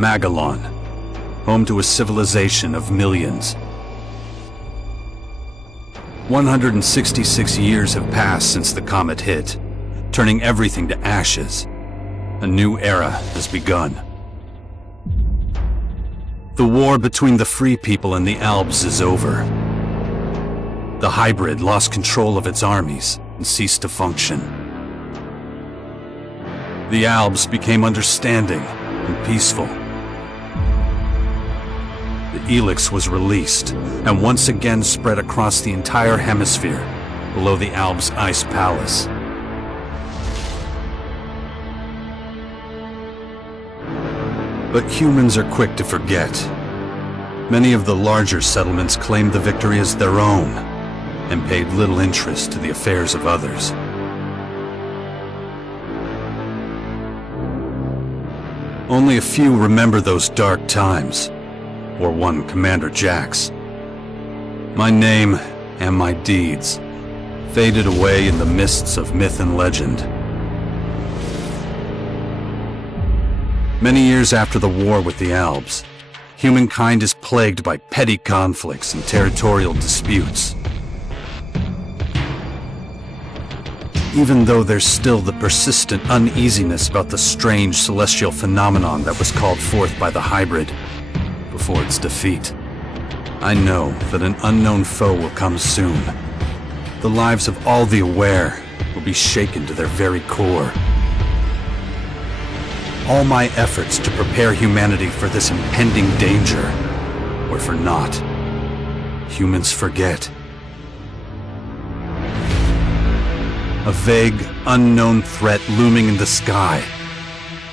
Magellan, home to a civilization of millions. 166 years have passed since the comet hit, turning everything to ashes. A new era has begun. The war between the free people and the Albs is over. The hybrid lost control of its armies and ceased to function. The Albs became understanding and peaceful. The Elex was released and once again spread across the entire hemisphere below the Albs' ice palace. But humans are quick to forget. Many of the larger settlements claimed the victory as their own and paid little interest to the affairs of others. Only a few remember those dark times, or one Commander Jax. My name and my deeds faded away in the mists of myth and legend. Many years after the war with the Albs, humankind is plagued by petty conflicts and territorial disputes. Even though there's still the persistent uneasiness about the strange celestial phenomenon that was called forth by the hybrid before its defeat, I know that an unknown foe will come soon. The lives of all the aware will be shaken to their very core. All my efforts to prepare humanity for this impending danger were for naught. Humans forget. A vague, unknown threat looming in the sky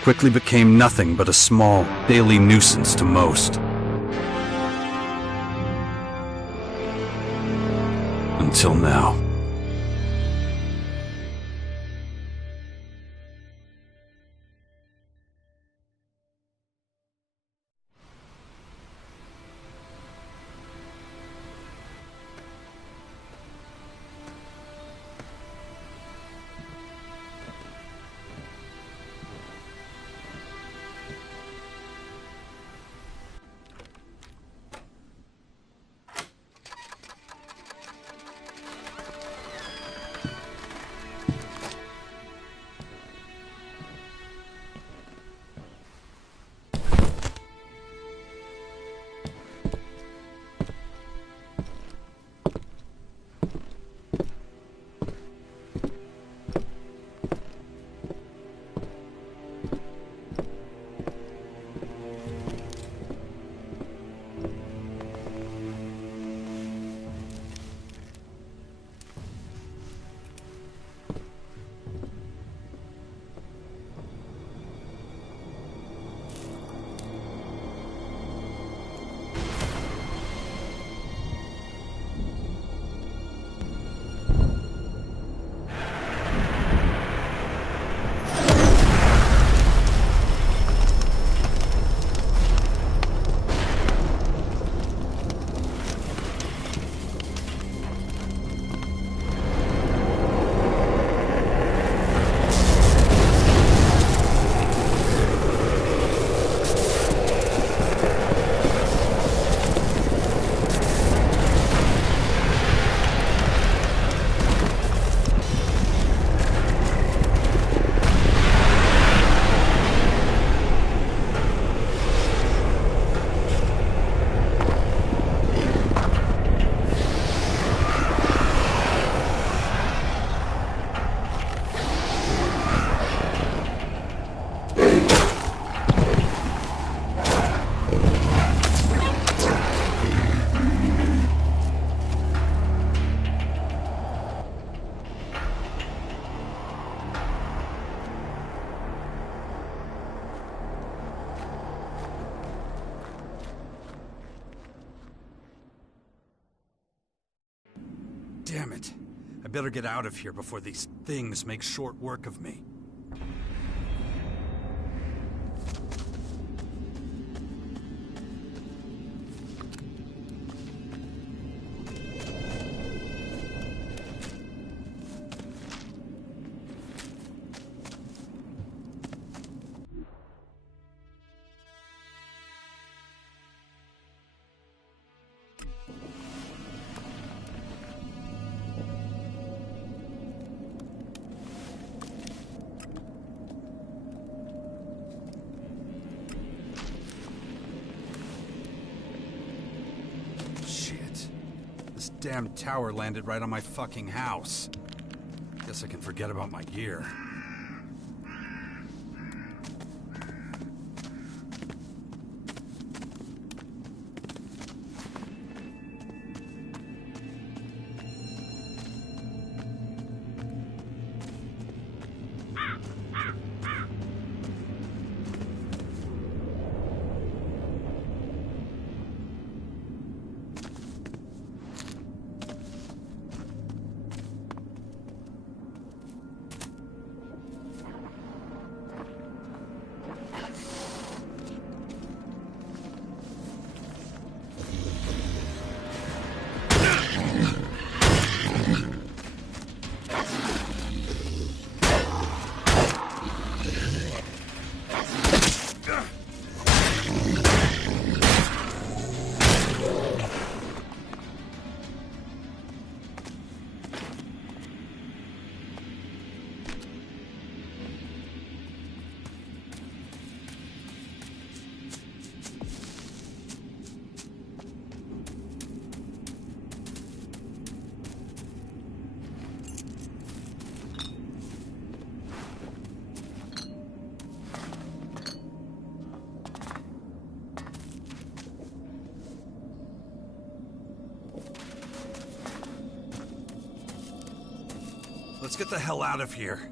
quickly became nothing but a small, daily nuisance to most. Until now. Damn it. I better get out of here before these things make short work of me. damn tower landed right on my fucking house. Guess I can forget about my gear. Let's get the hell out of here.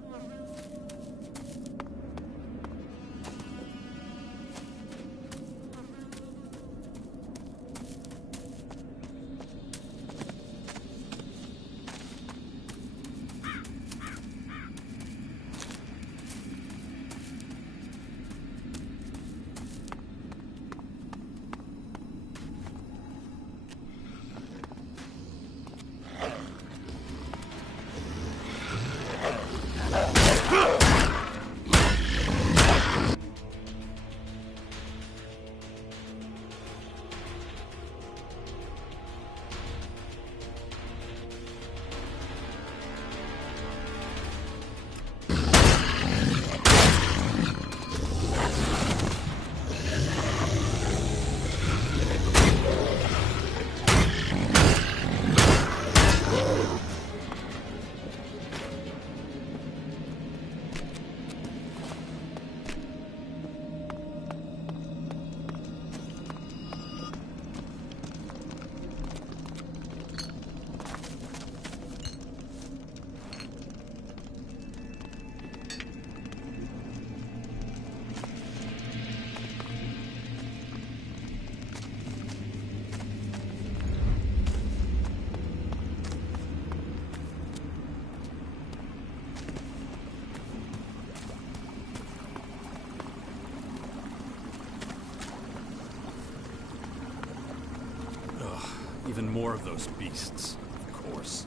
Even more of those beasts, of course.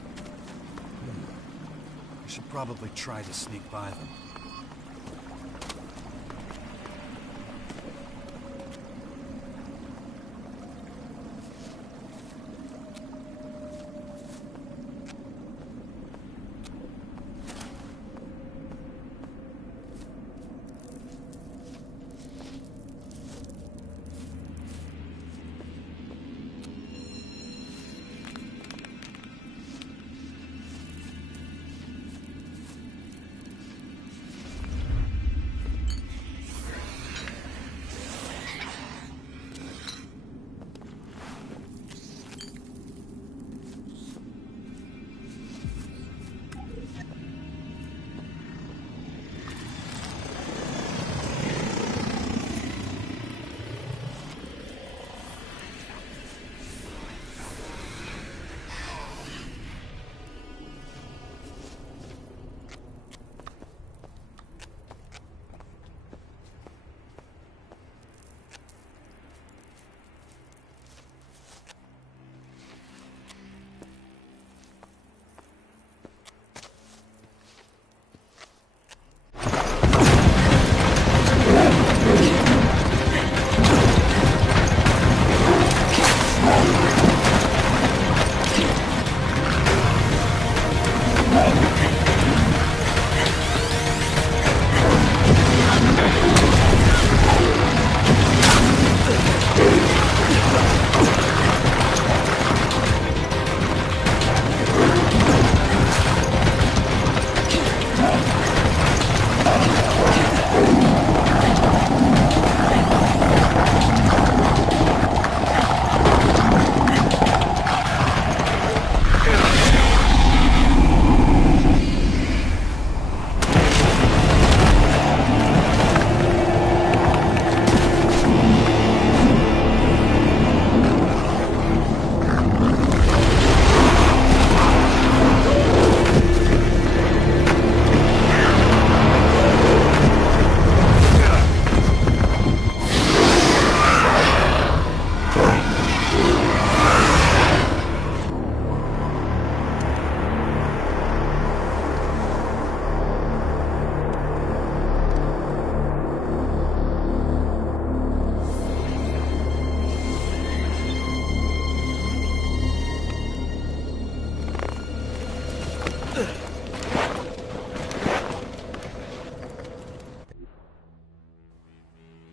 I should probably try to sneak by them.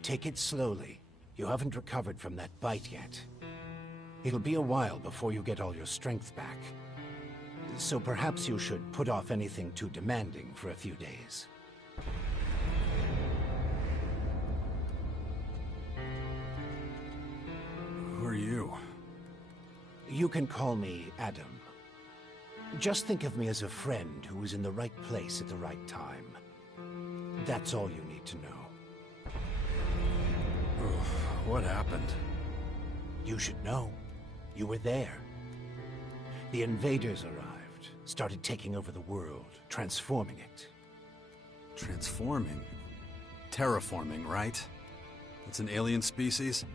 Take it slowly. You haven't recovered from that bite yet. It'll be a while before you get all your strength back. So perhaps you should put off anything too demanding for a few days. Who are you? You can call me Adam. Just think of me as a friend who was in the right place at the right time. That's all you need to know. What happened? You should know. You were there. The invaders arrived, started taking over the world, transforming it. Transforming? Terraforming, right? It's an alien species?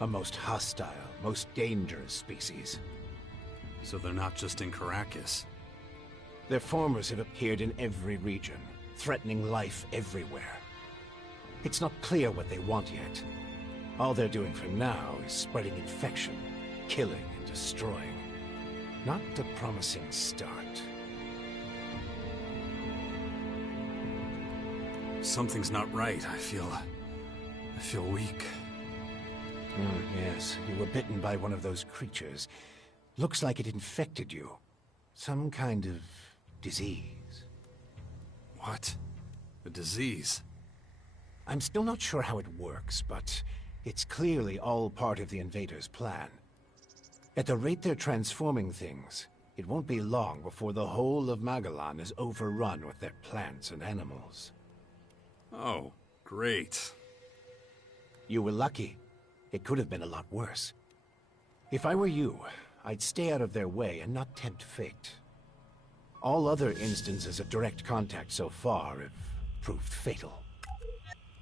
A most hostile, most dangerous species. So they're not just in Caracas. Their formers have appeared in every region, threatening life everywhere. It's not clear what they want yet. All they're doing for now is spreading infection, killing and destroying. Not a promising start. Something's not right. I feel weak. Yes, you were bitten by one of those creatures. Looks like it infected you. Some kind of disease. What? A disease? I'm still not sure how it works, but it's clearly all part of the invaders' plan. At the rate they're transforming things, it won't be long before the whole of Magalan is overrun with their plants and animals. Oh, great. You were lucky. It could have been a lot worse. If I were you, I'd stay out of their way and not tempt fate. All other instances of direct contact so far have proved fatal.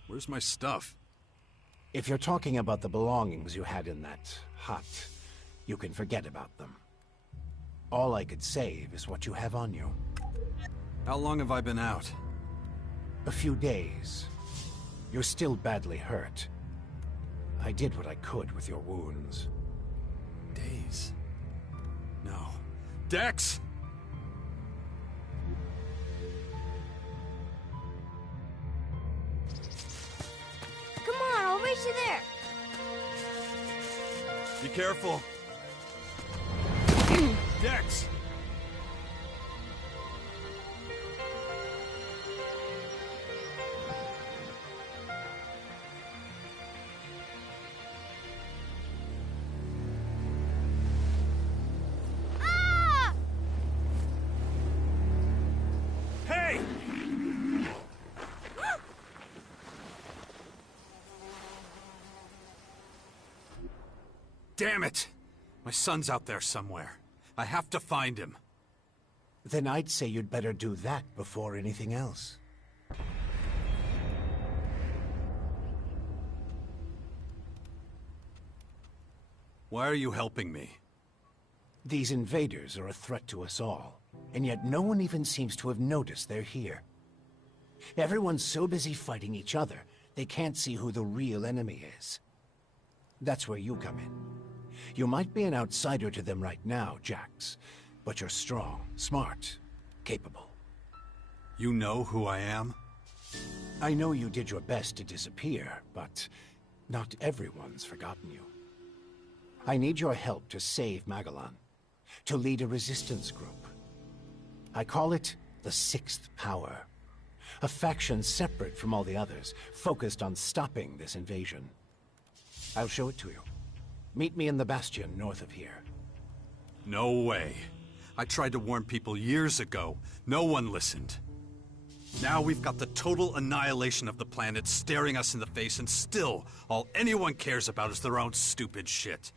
Where's my stuff? If you're talking about the belongings you had in that hut, you can forget about them. All I could save is what you have on you. How long have I been out? A few days. You're still badly hurt. I did what I could with your wounds. Days? No. Dex! Come on, I'll race you there. Be careful. Dex! Ah! Hey! Damn it! My son's out there somewhere. I have to find him. Then I'd say you'd better do that before anything else. Why are you helping me? These invaders are a threat to us all, and yet no one even seems to have noticed they're here. Everyone's so busy fighting each other, they can't see who the real enemy is. That's where you come in. You might be an outsider to them right now, Jax, but you're strong, smart, capable. You know who I am? I know you did your best to disappear, but not everyone's forgotten you. I need your help to save Magalan, to lead a resistance group. I call it the Sixth Power, a faction separate from all the others, focused on stopping this invasion. I'll show it to you. Meet me in the bastion north of here. No way. I tried to warn people years ago. No one listened. Now we've got the total annihilation of the planet staring us in the face, and still, all anyone cares about is their own stupid shit.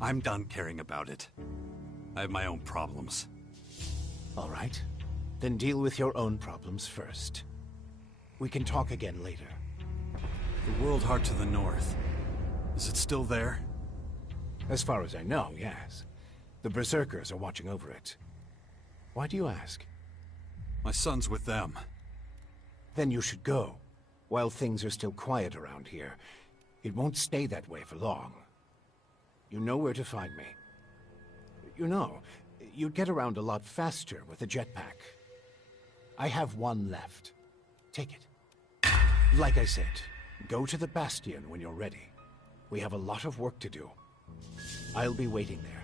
I'm done caring about it. I have my own problems. All right. Then deal with your own problems first. We can talk again later. The World Heart to the north. Is it still there? As far as I know, yes. The Berserkers are watching over it. Why do you ask? My son's with them. Then you should go, while things are still quiet around here. It won't stay that way for long. You know where to find me. You know, you'd get around a lot faster with a jetpack. I have one left. Take it. Like I said, go to the Bastion when you're ready. We have a lot of work to do. I'll be waiting there.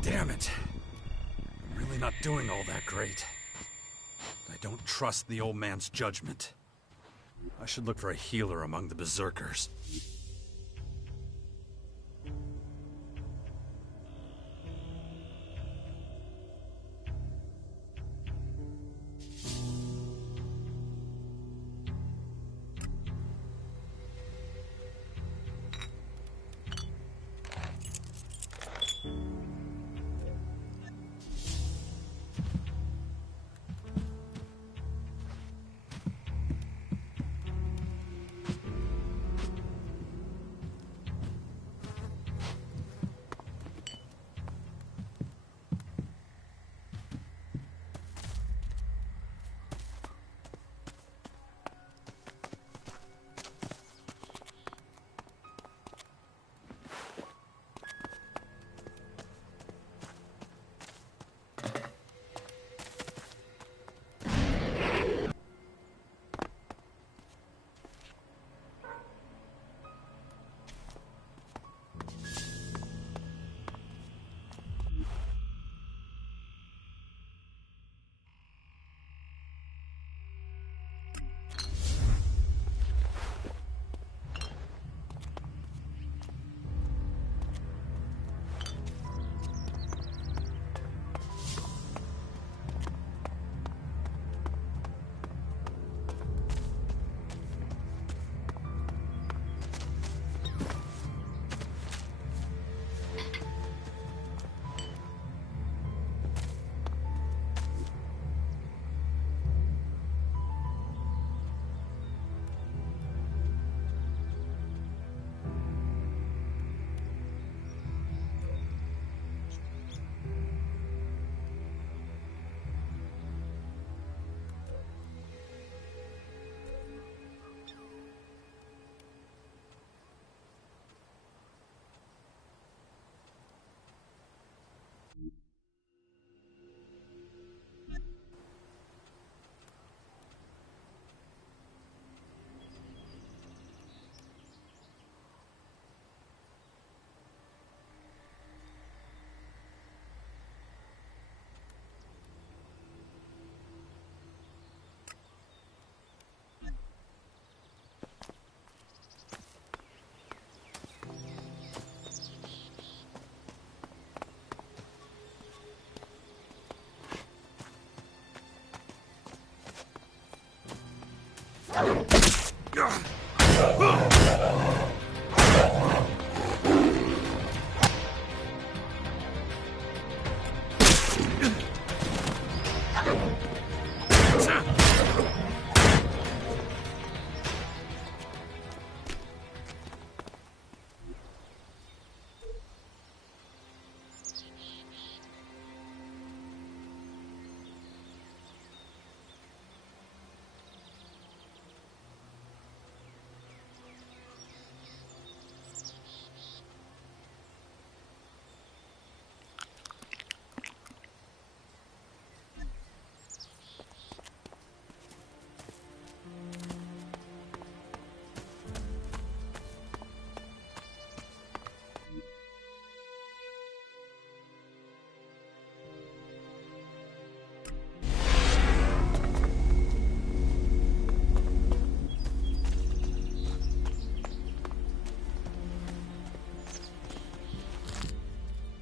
Damn it. I'm really not doing all that great. I don't trust the old man's judgment. I should look for a healer among the berserkers.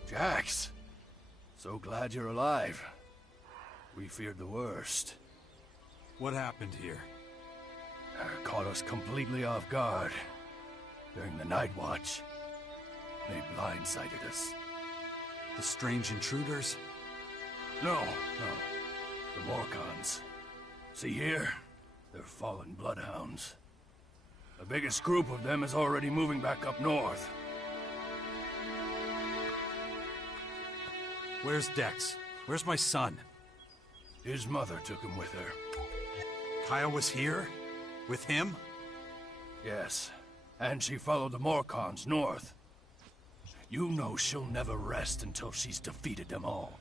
Jax, so glad you're alive. We feared the worst. What happened here? Caught us completely off guard during the night watch. They blindsided us. The strange intruders? No, no. The Morcons. See here? They're fallen bloodhounds. The biggest group of them is already moving back up north. Where's Dex? Where's my son? His mother took him with her. Kaya was here? With him? Yes, and she followed the Morcons north. You know she'll never rest until she's defeated them all.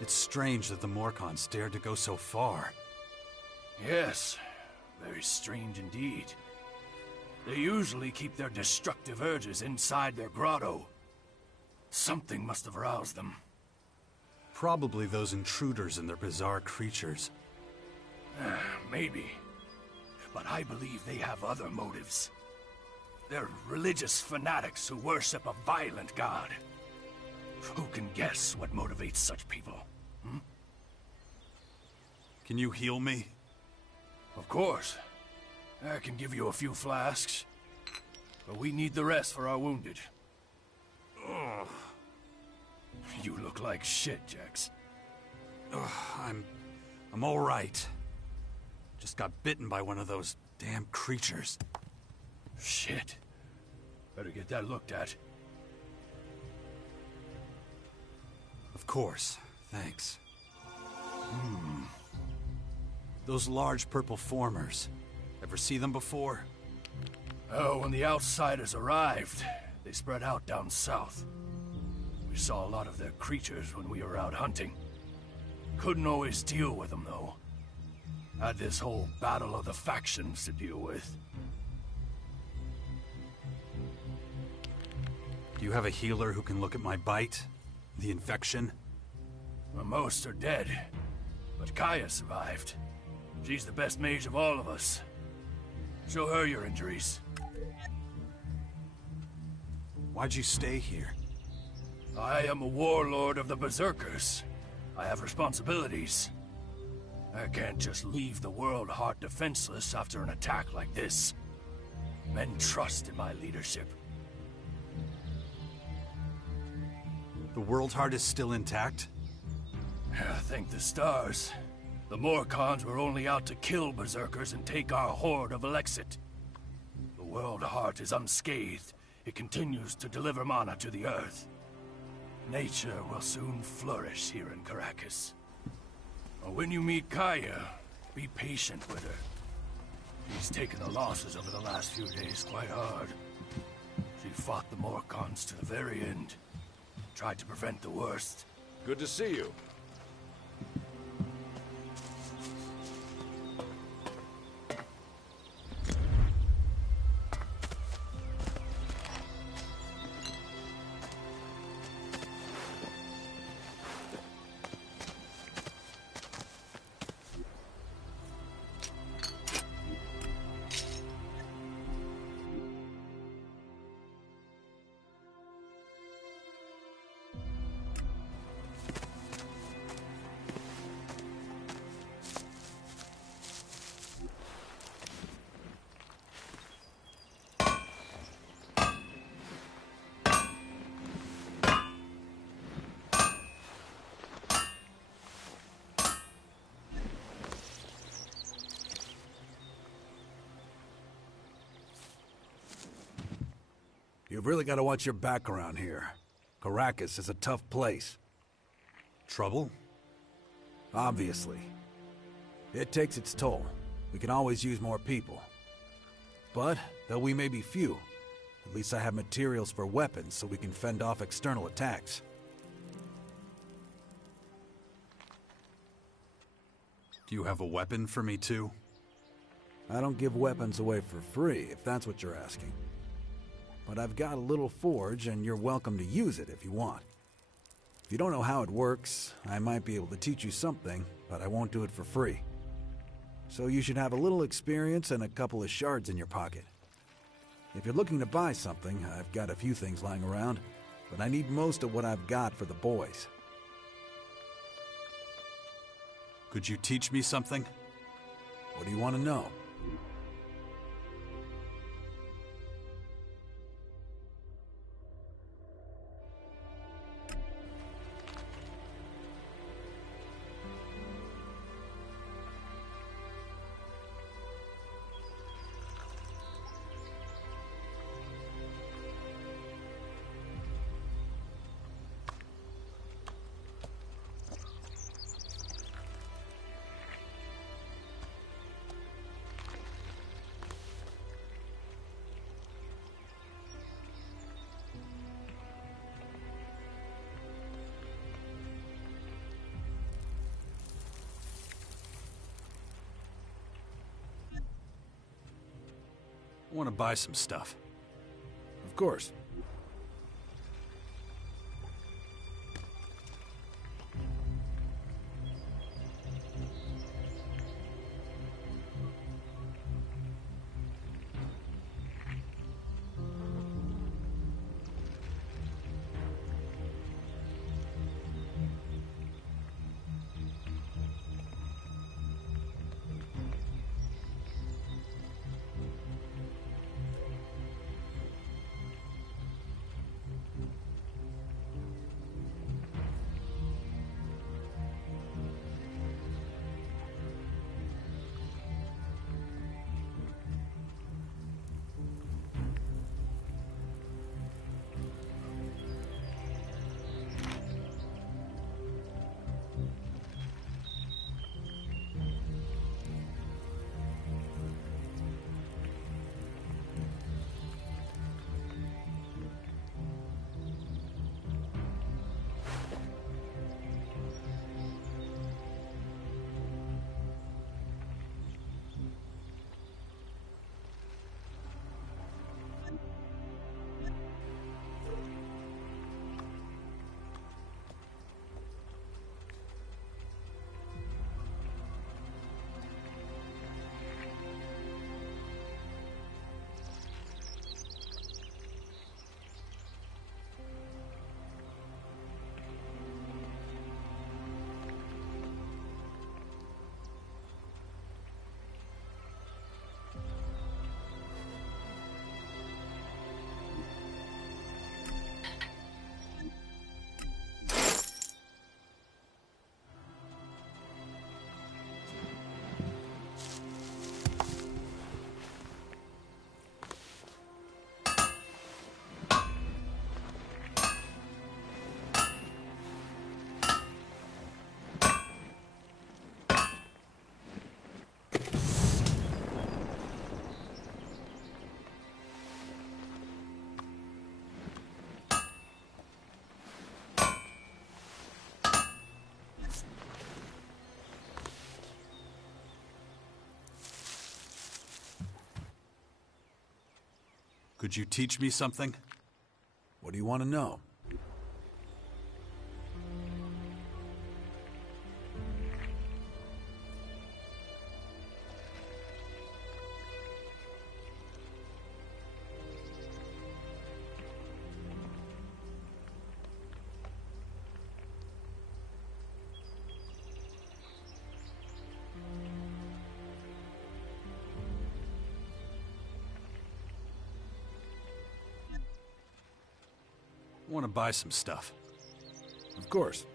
It's strange that the Morcons dared to go so far. Yes, very strange indeed. They usually keep their destructive urges inside their grotto. Something must have roused them. Probably those intruders and their bizarre creatures. Maybe. But I believe they have other motives. They're religious fanatics who worship a violent god. Who can guess what motivates such people? Can you heal me? Of course. I can give you a few flasks. But we need the rest for our wounded. Ugh. You look like shit, Jax. Ugh, I'm all right. Just got bitten by one of those damn creatures. Shit. Better get that looked at. Of course. Thanks. Those large purple formers. Ever see them before? Oh, when the outsiders arrived, they spread out down south. We saw a lot of their creatures when we were out hunting. Couldn't always deal with them, though. Had this whole battle of the factions to deal with. Do you have a healer who can look at my bite? The infection? Well, most are dead, but Kaya survived. She's the best mage of all of us. Show her your injuries. Why'd you stay here? I am a warlord of the Berserkers. I have responsibilities. I can't just leave the world heart defenseless after an attack like this. Men trust in my leadership. The World Heart is still intact? Thank the stars. The Morcons were only out to kill Berserkers and take our horde of Elex2. The World Heart is unscathed. It continues to deliver mana to the Earth. Nature will soon flourish here in Caracas. When you meet Kaya, be patient with her. She's taken the losses over the last few days quite hard. She fought the Morcons to the very end. Tried to prevent the worst. Good to see you. You've really got to watch your back around here. Caracas is a tough place. Trouble? Obviously. It takes its toll. We can always use more people. But, though we may be few, at least I have materials for weapons so we can fend off external attacks. Do you have a weapon for me too? I don't give weapons away for free, if that's what you're asking. But I've got a little forge, and you're welcome to use it if you want. If you don't know how it works, I might be able to teach you something, but I won't do it for free. So you should have a little experience and a couple of shards in your pocket. If you're looking to buy something, I've got a few things lying around, but I need most of what I've got for the boys. Could you teach me something? What do you want to know? I want to buy some stuff. Of course. Could you teach me something? What do you want to know? I want to buy some stuff. Of course.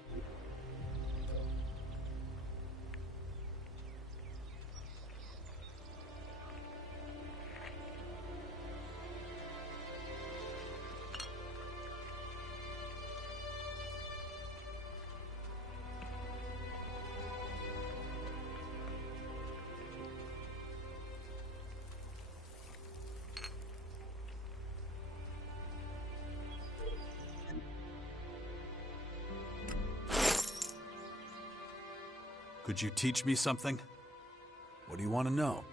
Could you teach me something? What do you want to know?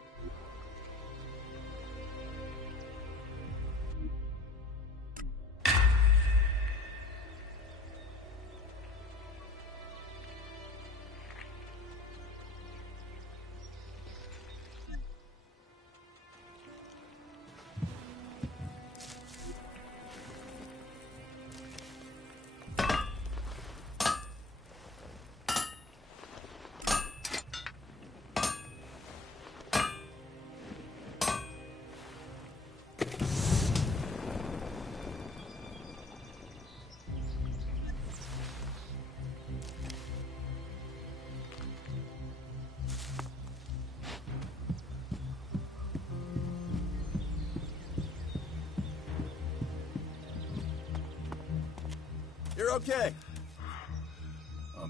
You're okay.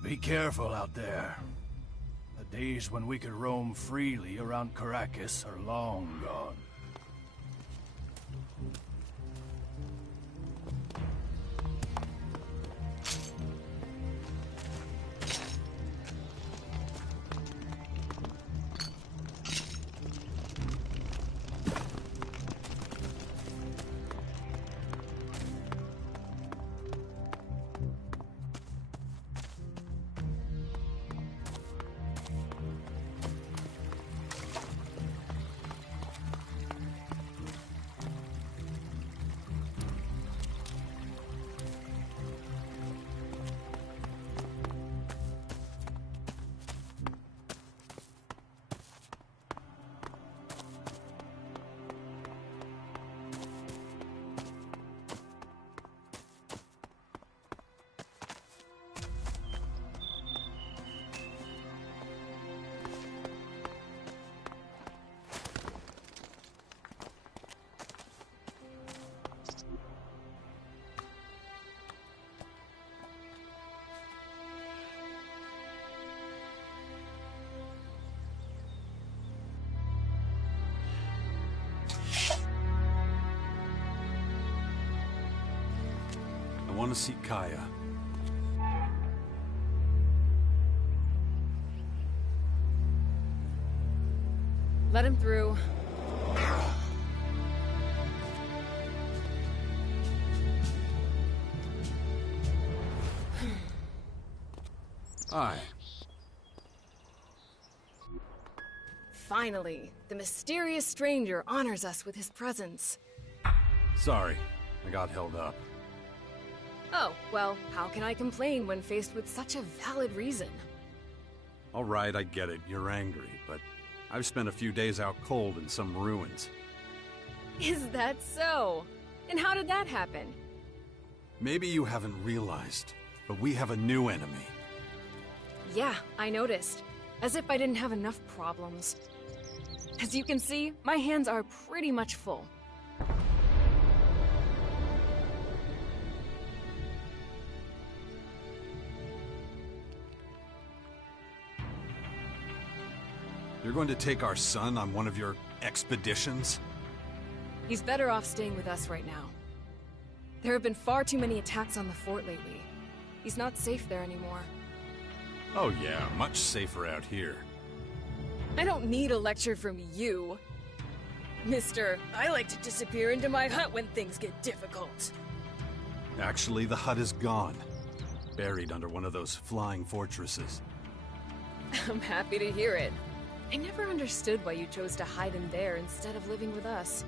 Be careful out there. The days when we could roam freely around Caracas are long gone. want to see Kaya. Let him through. Hi. Finally, the mysterious stranger honors us with his presence. Sorry, I got held up. Oh, well, how can I complain when faced with such a valid reason? All right, I get it. You're angry, but I've spent a few days out cold in some ruins. Is that so? And how did that happen? Maybe you haven't realized, but we have a new enemy. Yeah, I noticed. As if I didn't have enough problems. As you can see, my hands are pretty much full. You're going to take our son on one of your expeditions? He's better off staying with us right now. There have been far too many attacks on the fort lately. He's not safe there anymore. Oh yeah, much safer out here. I don't need a lecture from you. Mister, I like to disappear into my hut when things get difficult. Actually, the hut is gone. Buried under one of those flying fortresses. I'm happy to hear it. I never understood why you chose to hide in there instead of living with us.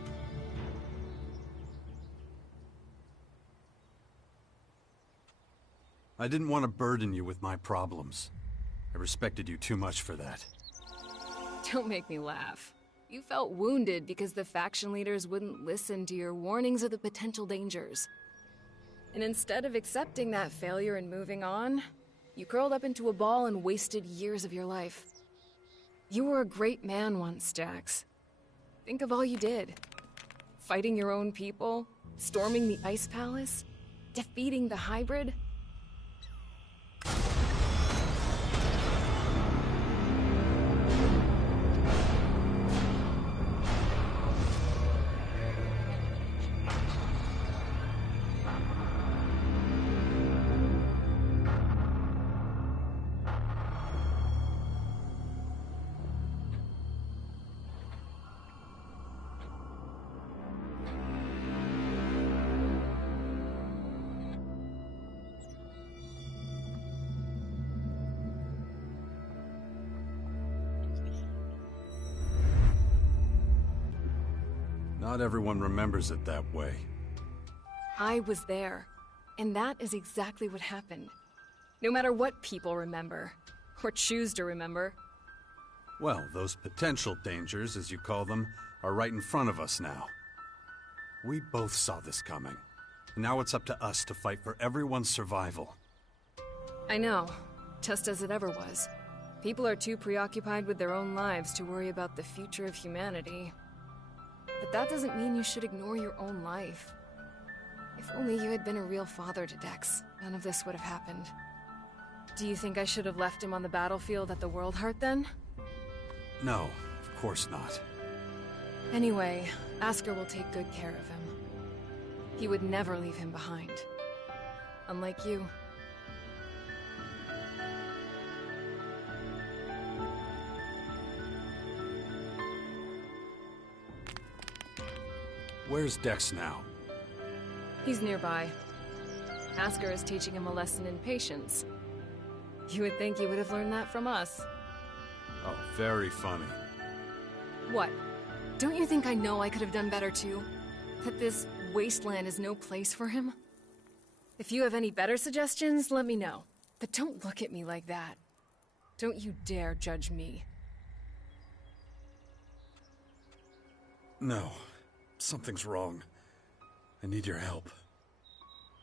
I didn't want to burden you with my problems. I respected you too much for that. Don't make me laugh. You felt wounded because the faction leaders wouldn't listen to your warnings of the potential dangers. And instead of accepting that failure and moving on, you curled up into a ball and wasted years of your life. You were a great man once, Jax. Think of all you did. Fighting your own people, storming the Ice Palace, defeating the Hybrid. Not everyone remembers it that way. I was there, and that is exactly what happened. No matter what people remember, or choose to remember. Well, those potential dangers, as you call them, are right in front of us now. We both saw this coming, and now it's up to us to fight for everyone's survival. I know, just as it ever was. People are too preoccupied with their own lives to worry about the future of humanity. But that doesn't mean you should ignore your own life. If only you had been a real father to Dex, none of this would have happened. Do you think I should have left him on the battlefield at the World Heart then? No, of course not. Anyway, Asker will take good care of him. He would never leave him behind. Unlike you. Where's Dex now? He's nearby. Asker is teaching him a lesson in patience. You would think he would have learned that from us. Oh, very funny. What? Don't you think I know I could have done better too? That this wasteland is no place for him? If you have any better suggestions, let me know. But don't look at me like that. Don't you dare judge me. No. Something's wrong. I need your help.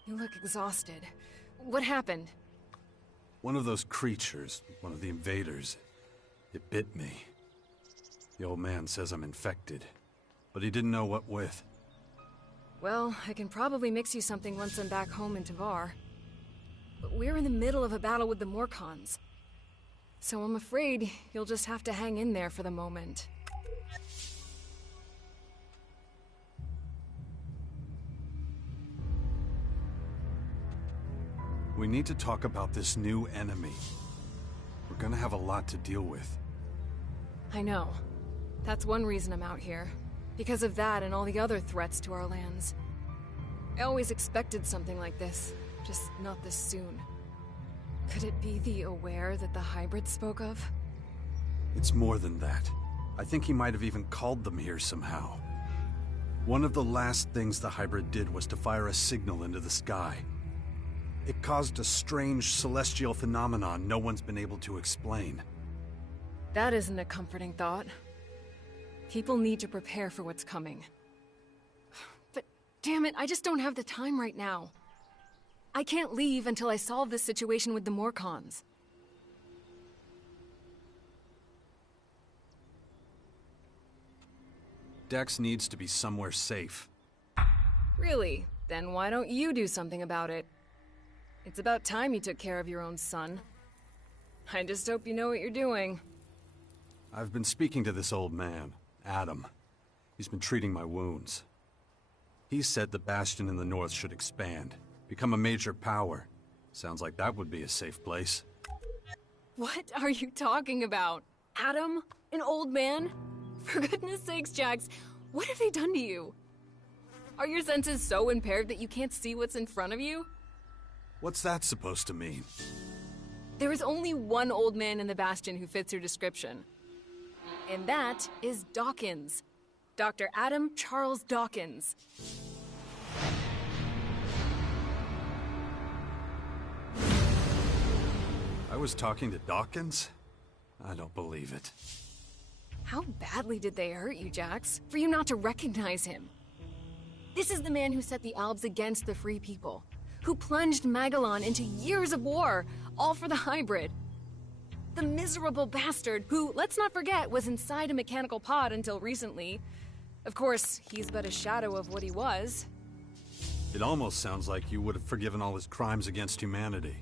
You look exhausted. What happened? One of those creatures, one of the invaders, it bit me. The old man says I'm infected, but he didn't know what with. Well, I can probably mix you something once I'm back home in Tavar. But we're in the middle of a battle with the Morcons. So I'm afraid you'll just have to hang in there for the moment. We need to talk about this new enemy. We're gonna have a lot to deal with. I know. That's one reason I'm out here. Because of that and all the other threats to our lands. I always expected something like this, just not this soon. Could it be the Aware that the hybrid spoke of? It's more than that. I think he might have even called them here somehow. One of the last things the hybrid did was to fire a signal into the sky. It caused a strange celestial phenomenon no one's been able to explain. That isn't a comforting thought. People need to prepare for what's coming. But damn it, I just don't have the time right now. I can't leave until I solve this situation with the Morcons. Dex needs to be somewhere safe. Really? Then why don't you do something about it? It's about time you took care of your own son. I just hope you know what you're doing. I've been speaking to this old man, Adam. He's been treating my wounds. He said the Bastion in the north should expand, become a major power. Sounds like that would be a safe place. What are you talking about? Adam? An old man? For goodness sakes, Jax, what have they done to you? Are your senses so impaired that you can't see what's in front of you? What's that supposed to mean? There is only one old man in the Bastion who fits your description. And that is Dawkins. Dr. Adam Charles Dawkins. I was talking to Dawkins? I don't believe it. How badly did they hurt you, Jax, for you not to recognize him? This is the man who set the Albs against the Free People, who plunged Magellan into years of war, all for the hybrid. The miserable bastard who, let's not forget, was inside a mechanical pod until recently. Of course, he's but a shadow of what he was. It almost sounds like you would have forgiven all his crimes against humanity.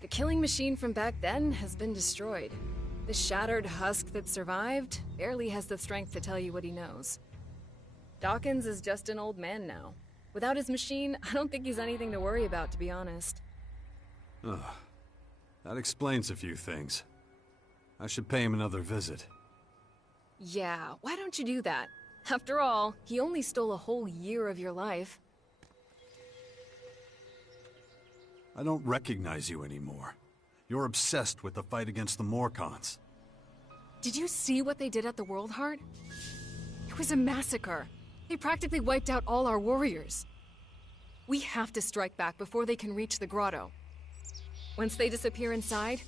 The killing machine from back then has been destroyed. The shattered husk that survived barely has the strength to tell you what he knows. Dawkins is just an old man now. Without his machine, I don't think he's anything to worry about, to be honest. Ugh. That explains a few things. I should pay him another visit. Yeah, why don't you do that? After all, he only stole a whole year of your life. I don't recognize you anymore. You're obsessed with the fight against the Morcons. Did you see what they did at the World Heart? It was a massacre. They practically wiped out all our warriors. We have to strike back before they can reach the grotto. Once they disappear inside,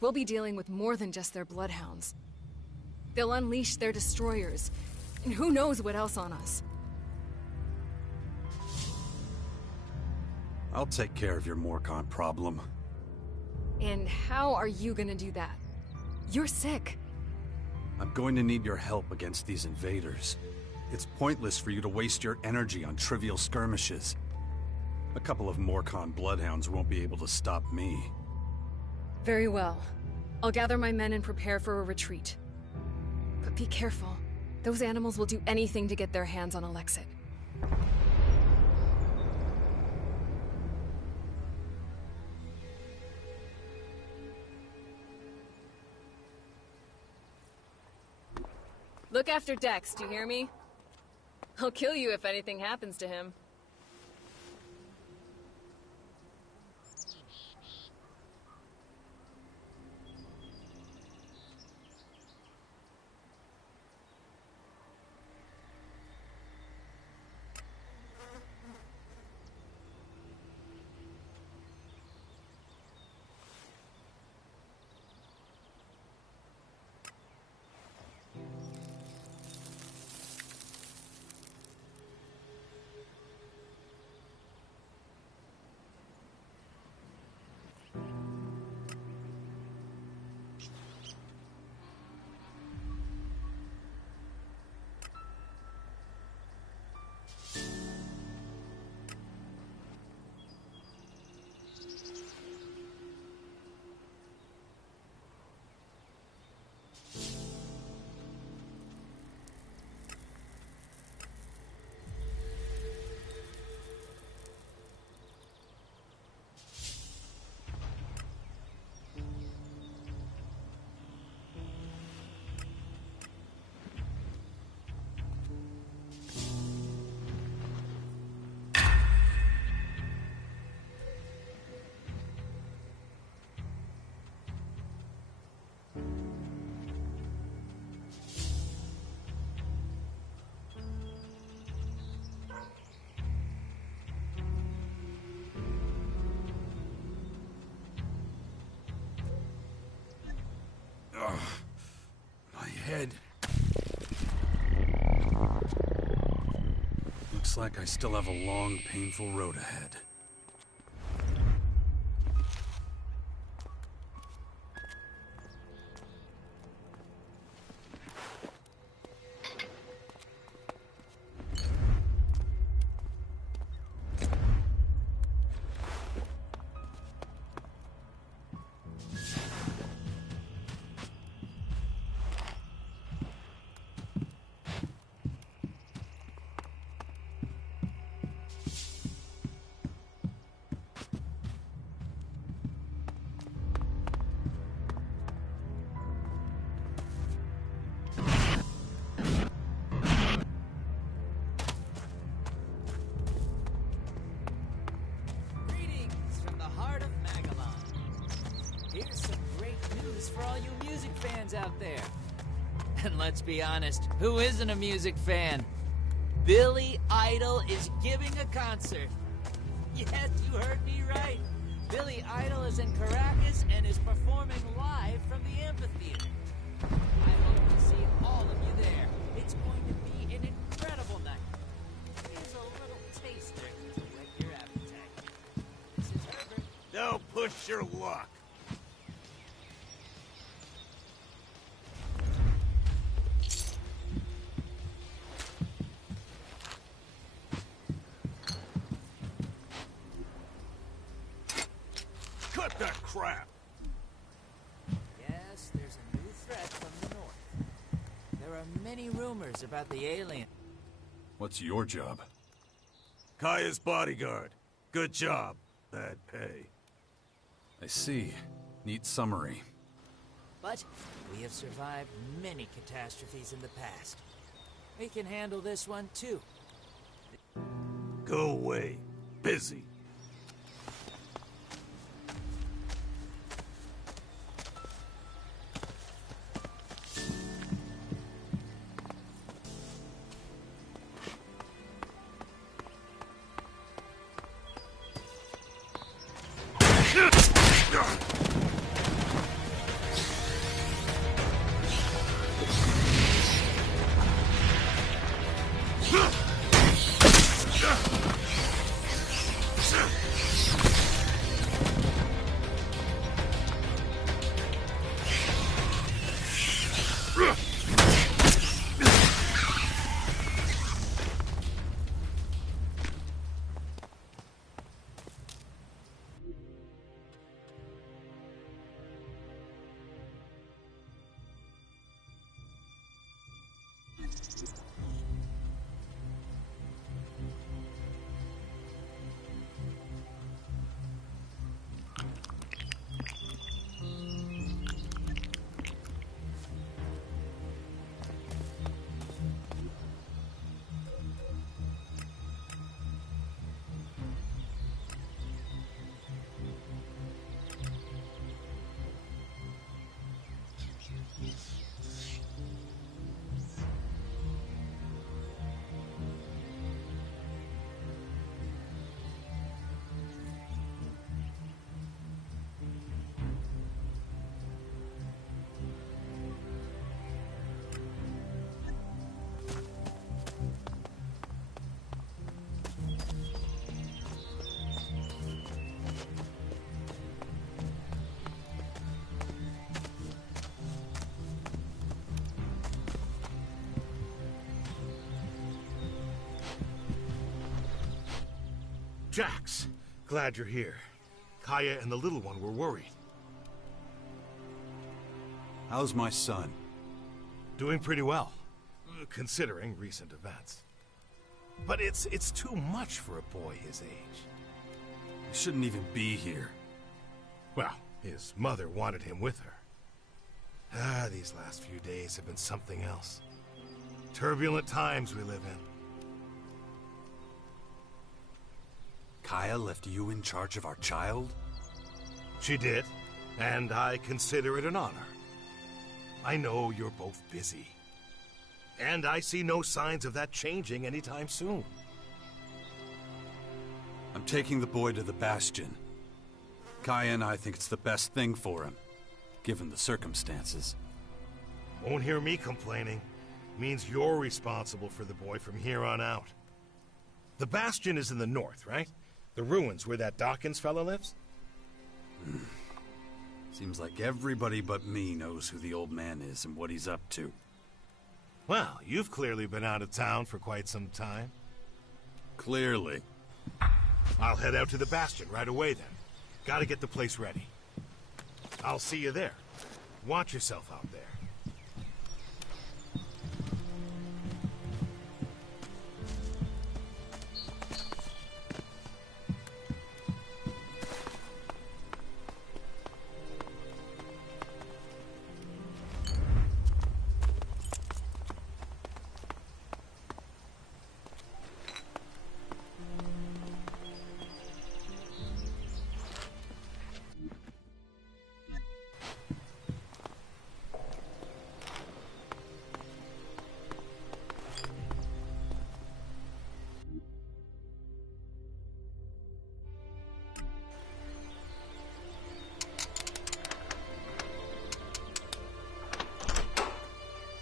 we'll be dealing with more than just their bloodhounds. They'll unleash their destroyers, and who knows what else on us. I'll take care of your Morcon problem. And how are you gonna do that? You're sick. I'm going to need your help against these invaders. It's pointless for you to waste your energy on trivial skirmishes. A couple of Morcon bloodhounds won't be able to stop me. Very well. I'll gather my men and prepare for a retreat. But be careful. Those animals will do anything to get their hands on Elex2. Look after Dex, do you hear me? I'll kill you if anything happens to him. Looks like I still have a long, painful road ahead. For all you music fans out there. And let's be honest, who isn't a music fan? Billy Idol is giving a concert. Yes, you heard me right. Billy Idol is in Caracas and is performing live from the amphitheater. I hope to see all of you there. It's going to be an incredible night. Here's a little taster to whet your appetite. This is Herbert. Don't push your luck. Cut that crap! Yes, there's a new threat from the north. There are many rumors about the alien. What's your job? Kaya's bodyguard. Good job. Bad pay. I see. Neat summary. But we have survived many catastrophes in the past. We can handle this one too. Go away. Busy. Jax, glad you're here. Kaya and the little one were worried. How's my son? Doing pretty well, considering recent events. But it's too much for a boy his age. He shouldn't even be here. Well, his mother wanted him with her. These last few days have been something else. Turbulent times we live in. Kaya left you in charge of our child? She did, and I consider it an honor. I know you're both busy, and I see no signs of that changing anytime soon. I'm taking the boy to the Bastion. Kaya and I think it's the best thing for him, given the circumstances. Won't hear me complaining. means you're responsible for the boy from here on out. The Bastion is in the north, right? The ruins where that Dawkins fella lives? Seems like everybody but me knows who the old man is and what he's up to. Well, you've clearly been out of town for quite some time. Clearly. I'll head out to the Bastion right away then. Gotta get the place ready. I'll see you there. Watch yourself out there.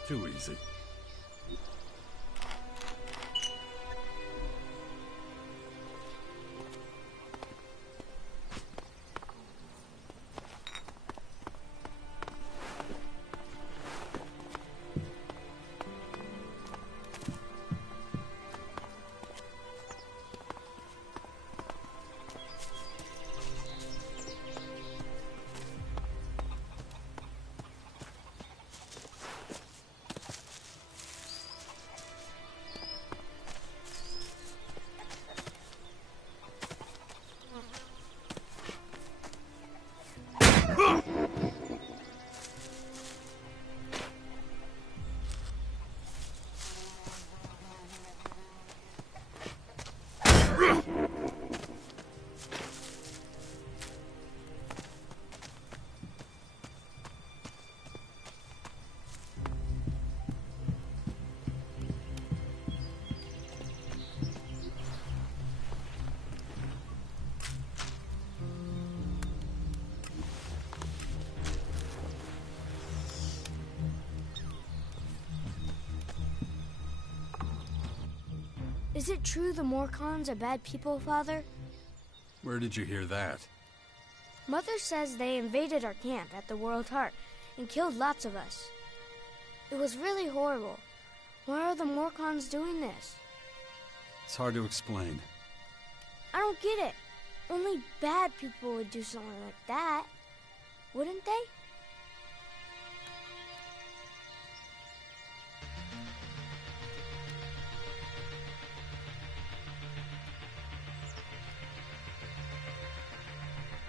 Too easy. Is it true the Morcons are bad people, Father? Where did you hear that? Mother says they invaded our camp at the World Heart and killed lots of us. It was really horrible. Why are the Morcons doing this? It's hard to explain. I don't get it. Only bad people would do something like that, wouldn't they?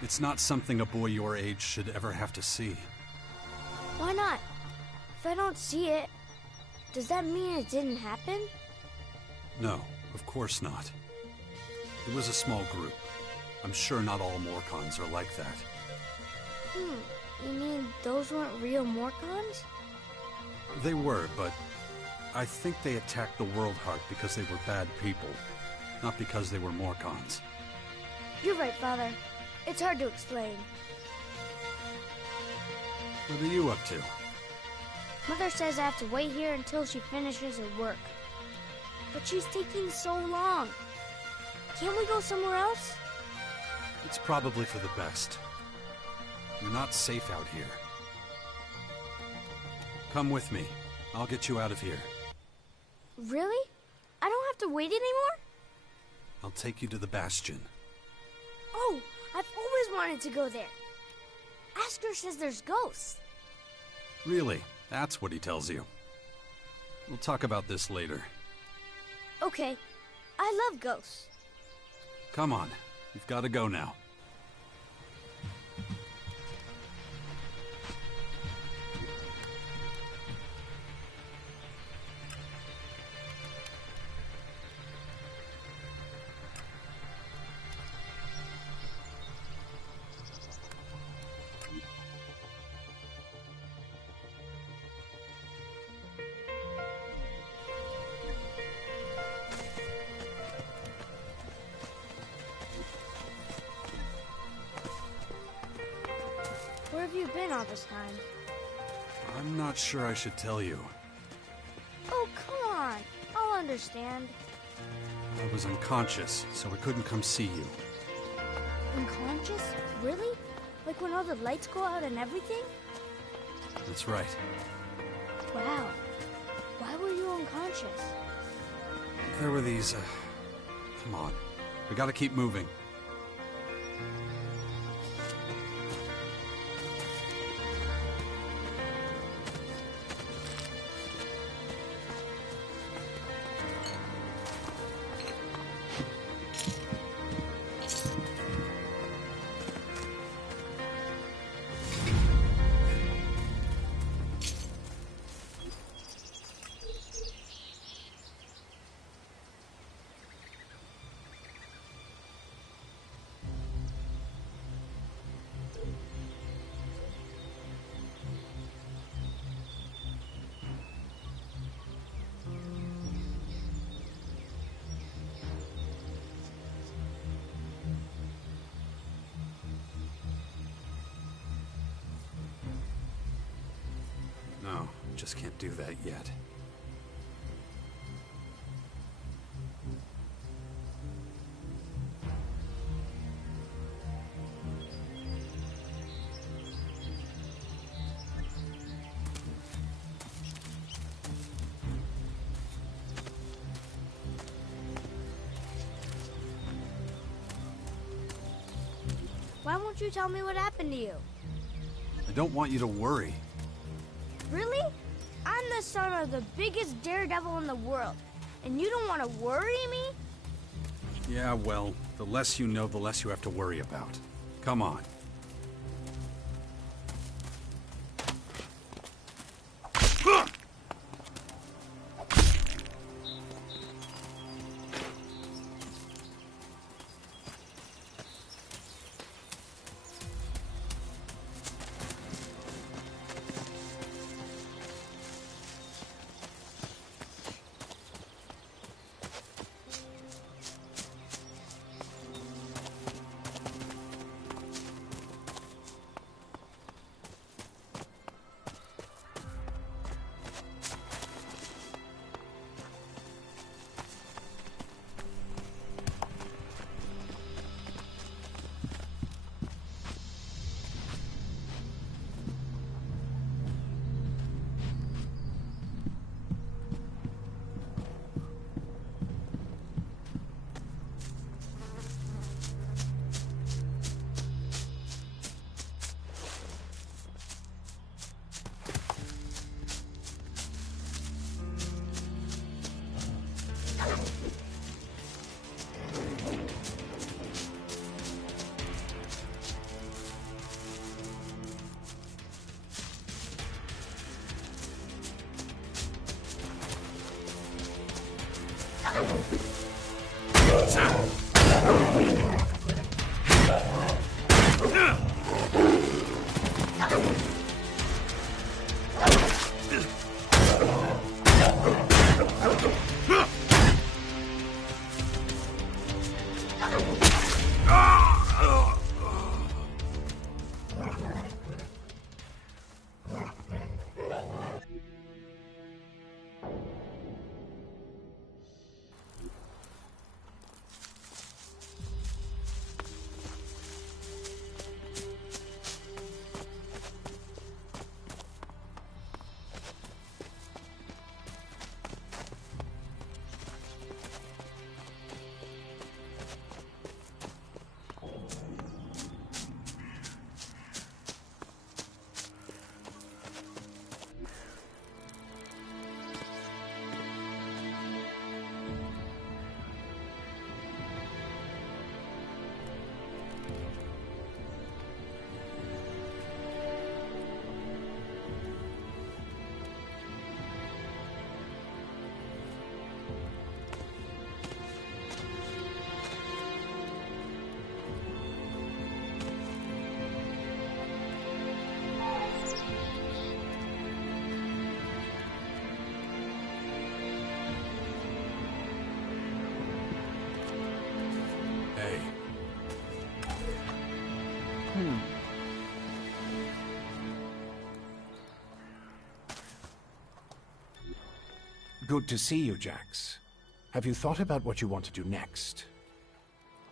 It's not something a boy your age should ever have to see. Why not? If I don't see it, does that mean it didn't happen? No, of course not. It was a small group. I'm sure not all Morcons are like that. You mean those weren't real Morcons? They were, but I think they attacked the World Heart because they were bad people, not because they were Morcons. You're right, Father. It's hard to explain. What are you up to? Mother says I have to wait here until she finishes her work. But she's taking so long. Can't we go somewhere else? It's probably for the best. You're not safe out here. Come with me. I'll get you out of here. Really? I don't have to wait anymore? I'll take you to the Bastion. Oh, I've always wanted to go there. Asker says there's ghosts. Really? That's what he tells you. We'll talk about this later. Okay, I love ghosts. Come on. We've got to go now. Where have you been all this time? I'm not sure I should tell you. Oh, understand. I was unconscious, so I couldn't come see you. Unconscious? Really? Like when all the lights go out and everything? That's right. Wow. Why were you unconscious? There were these, come on. We gotta keep moving. No, just can't do that yet. Why won't you tell me what happened to you? I don't want you to worry. Really? I'm the son of the biggest daredevil in the world, and you don't want to worry me? Yeah, well, the less you know, the less you have to worry about. Come on. Good to see you, Jax. Have you thought about what you want to do next?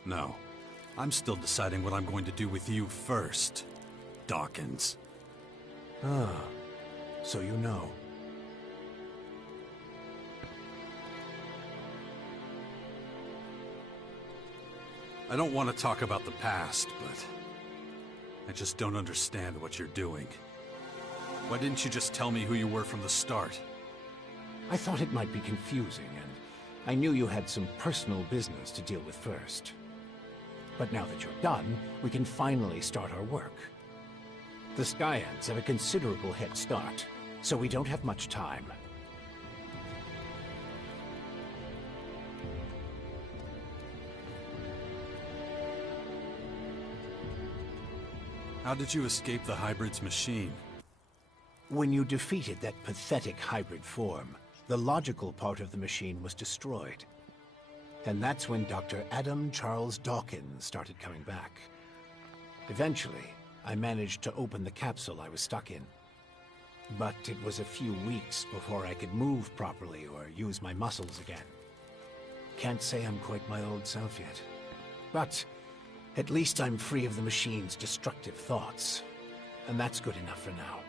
No. I'm still deciding what I'm going to do with you first, Dawkins. Ah, so you know. I don't want to talk about the past, but I just don't understand what you're doing. Why didn't you just tell me who you were from the start? I thought it might be confusing, and I knew you had some personal business to deal with first. But now that you're done, we can finally start our work. The Skyans have a considerable head start, so we don't have much time. How did you escape the hybrid's machine? When you defeated that pathetic hybrid form, the logical part of the machine was destroyed. And that's when Dr. Adam Charles Dawkins started coming back. Eventually, I managed to open the capsule I was stuck in. But it was a few weeks before I could move properly or use my muscles again. Can't say I'm quite my old self yet. But at least I'm free of the machine's destructive thoughts. And that's good enough for now.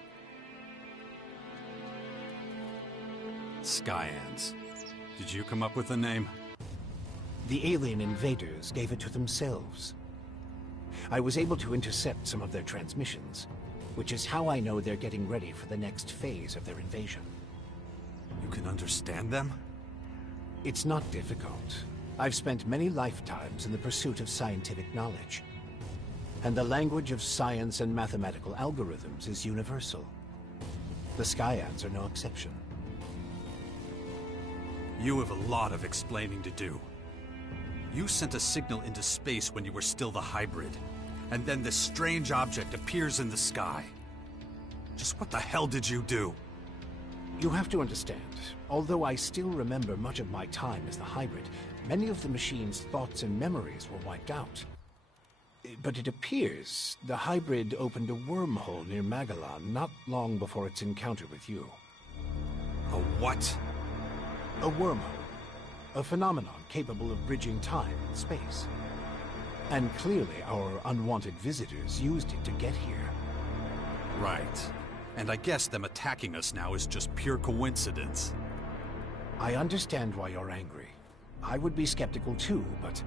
Skyans. Did you come up with the name? The alien invaders gave it to themselves. I was able to intercept some of their transmissions, which is how I know they're getting ready for the next phase of their invasion. You can understand them? It's not difficult. I've spent many lifetimes in the pursuit of scientific knowledge. And the language of science and mathematical algorithms is universal. The Skyans are no exception. You have a lot of explaining to do. You sent a signal into space when you were still the hybrid, and then this strange object appears in the sky. Just what the hell did you do? You have to understand, although I still remember much of my time as the hybrid, many of the machine's thoughts and memories were wiped out. But it appears the hybrid opened a wormhole near Magellan not long before its encounter with you. A what? A wormhole. A phenomenon capable of bridging time and space. And clearly our unwanted visitors used it to get here. Right. And I guess them attacking us now is just pure coincidence. I understand why you're angry. I would be skeptical too, but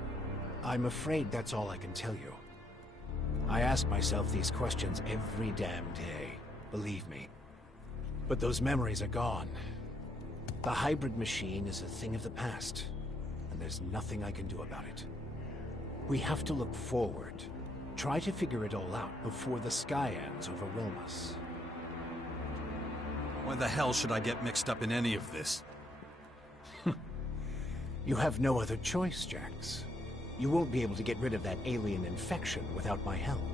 I'm afraid that's all I can tell you. I ask myself these questions every damn day, believe me. But those memories are gone. The hybrid machine is a thing of the past, and there's nothing I can do about it. We have to look forward, try to figure it all out before the Skyans overwhelm us. Why the hell should I get mixed up in any of this? You have no other choice, Jax. You won't be able to get rid of that alien infection without my help.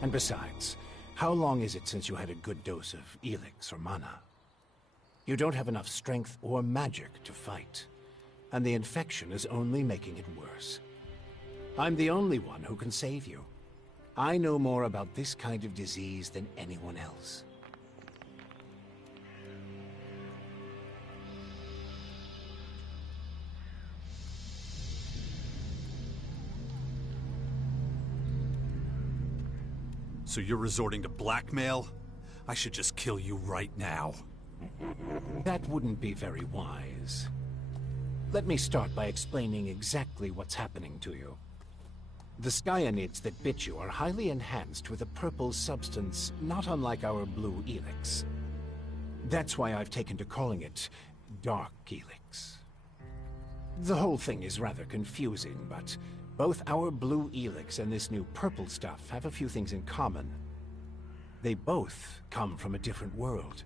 And besides, how long is it since you had a good dose of Elex or mana? You don't have enough strength or magic to fight, and the infection is only making it worse. I'm the only one who can save you. I know more about this kind of disease than anyone else. So you're resorting to blackmail? I should just kill you right now. That wouldn't be very wise. Let me start by explaining exactly what's happening to you. The Skyanids that bit you are highly enhanced with a purple substance not unlike our blue Elex. That's why I've taken to calling it Dark Elex. The whole thing is rather confusing, but both our blue Elex and this new purple stuff have a few things in common. They both come from a different world.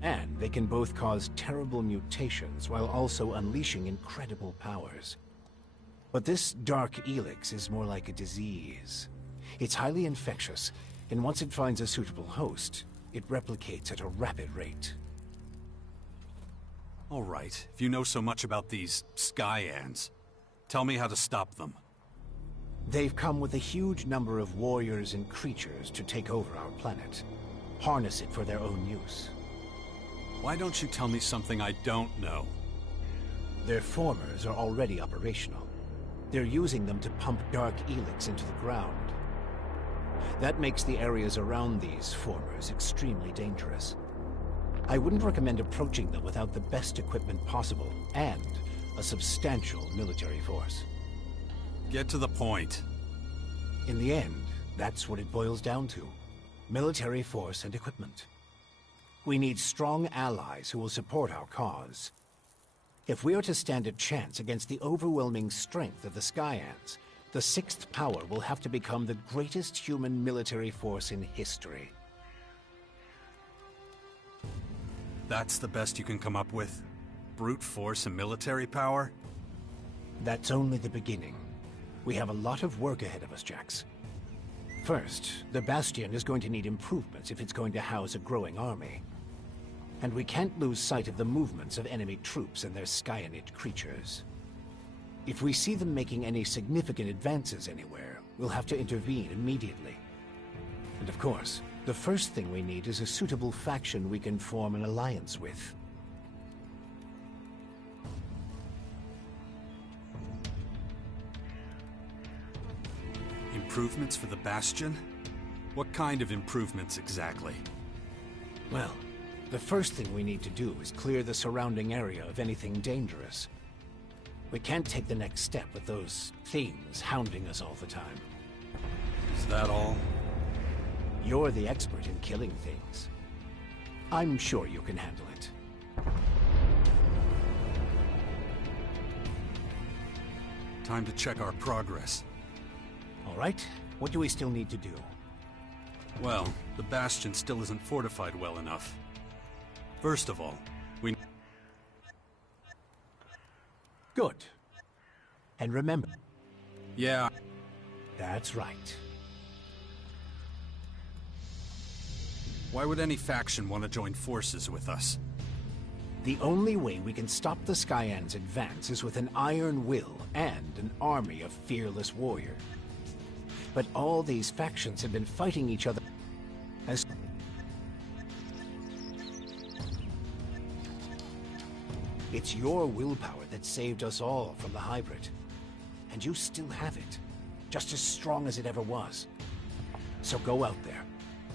And they can both cause terrible mutations while also unleashing incredible powers. But this Dark Elex is more like a disease. It's highly infectious, and once it finds a suitable host, it replicates at a rapid rate. All right, if you know so much about these Skyans, tell me how to stop them. They've come with a huge number of warriors and creatures to take over our planet. Harness it for their own use. Why don't you tell me something I don't know? Their formers are already operational. They're using them to pump dark Elex into the ground. That makes the areas around these formers extremely dangerous. I wouldn't recommend approaching them without the best equipment possible, and a substantial military force. Get to the point. In the end, that's what it boils down to. Military force and equipment. We need strong allies who will support our cause. If we are to stand a chance against the overwhelming strength of the Skyans, the Sixth Power will have to become the greatest human military force in history. That's the best you can come up with? Brute force and military power? That's only the beginning. We have a lot of work ahead of us, Jax. First, the Bastion is going to need improvements if it's going to house a growing army. And we can't lose sight of the movements of enemy troops and their Skyanid creatures. If we see them making any significant advances anywhere, we'll have to intervene immediately. And of course, the first thing we need is a suitable faction we can form an alliance with. Improvements for the Bastion? What kind of improvements exactly? Well, the first thing we need to do is clear the surrounding area of anything dangerous. We can't take the next step with those things hounding us all the time. Is that all? You're the expert in killing things. I'm sure you can handle it. Time to check our progress. All right, what do we still need to do? Well, the Bastion still isn't fortified well enough. First of all, we... Good. And remember... Yeah. That's right. Why would any faction want to join forces with us? The only way we can stop the Skyans' advance is with an iron will and an army of fearless warriors. But all these factions have been fighting each other as... It's your willpower that saved us all from the hybrid. And you still have it, just as strong as it ever was. So go out there,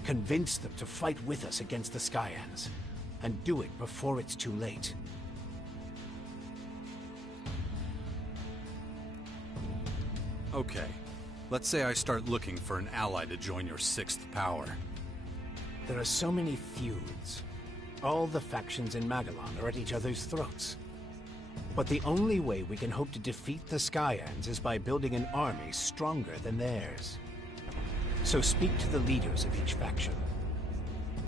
convince them to fight with us against the Skyans, and do it before it's too late. Okay. Let's say I start looking for an ally to join your Sixth Power. There are so many feuds. All the factions in Magellan are at each other's throats. But the only way we can hope to defeat the Skyans is by building an army stronger than theirs. So speak to the leaders of each faction.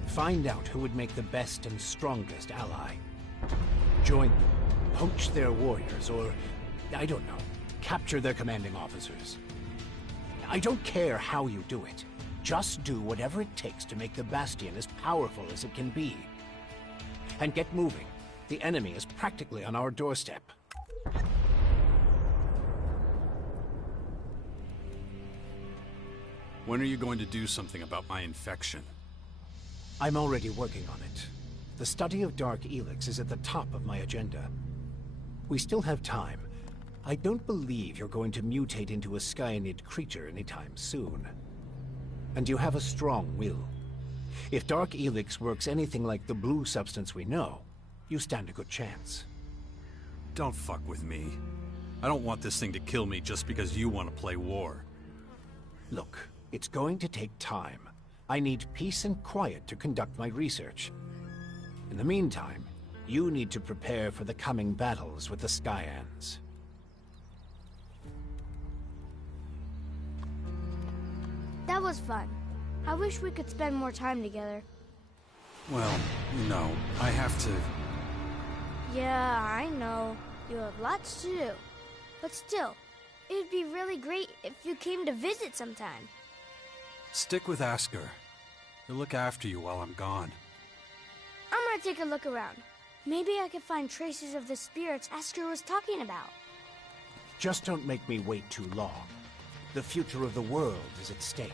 Find out who would make the best and strongest ally. Join them, poach their warriors, or, I don't know, capture their commanding officers. I don't care how you do it. Just do whatever it takes to make the Bastion as powerful as it can be. And get moving. The enemy is practically on our doorstep. When are you going to do something about my infection? I'm already working on it. The study of Dark Elex is at the top of my agenda. We still have time. I don't believe you're going to mutate into a Skyanid creature anytime soon. And you have a strong will. If Dark Elex works anything like the blue substance we know, you stand a good chance. Don't fuck with me. I don't want this thing to kill me just because you want to play war. Look, it's going to take time. I need peace and quiet to conduct my research. In the meantime, you need to prepare for the coming battles with the Skyans. That was fun. I wish we could spend more time together. Well, no, I have to... Yeah, I know. You have lots to do. But still, it'd be really great if you came to visit sometime. Stick with Asker. He'll look after you while I'm gone. I'm gonna take a look around. Maybe I could find traces of the spirits Asker was talking about. Just don't make me wait too long. The future of the world is at stake.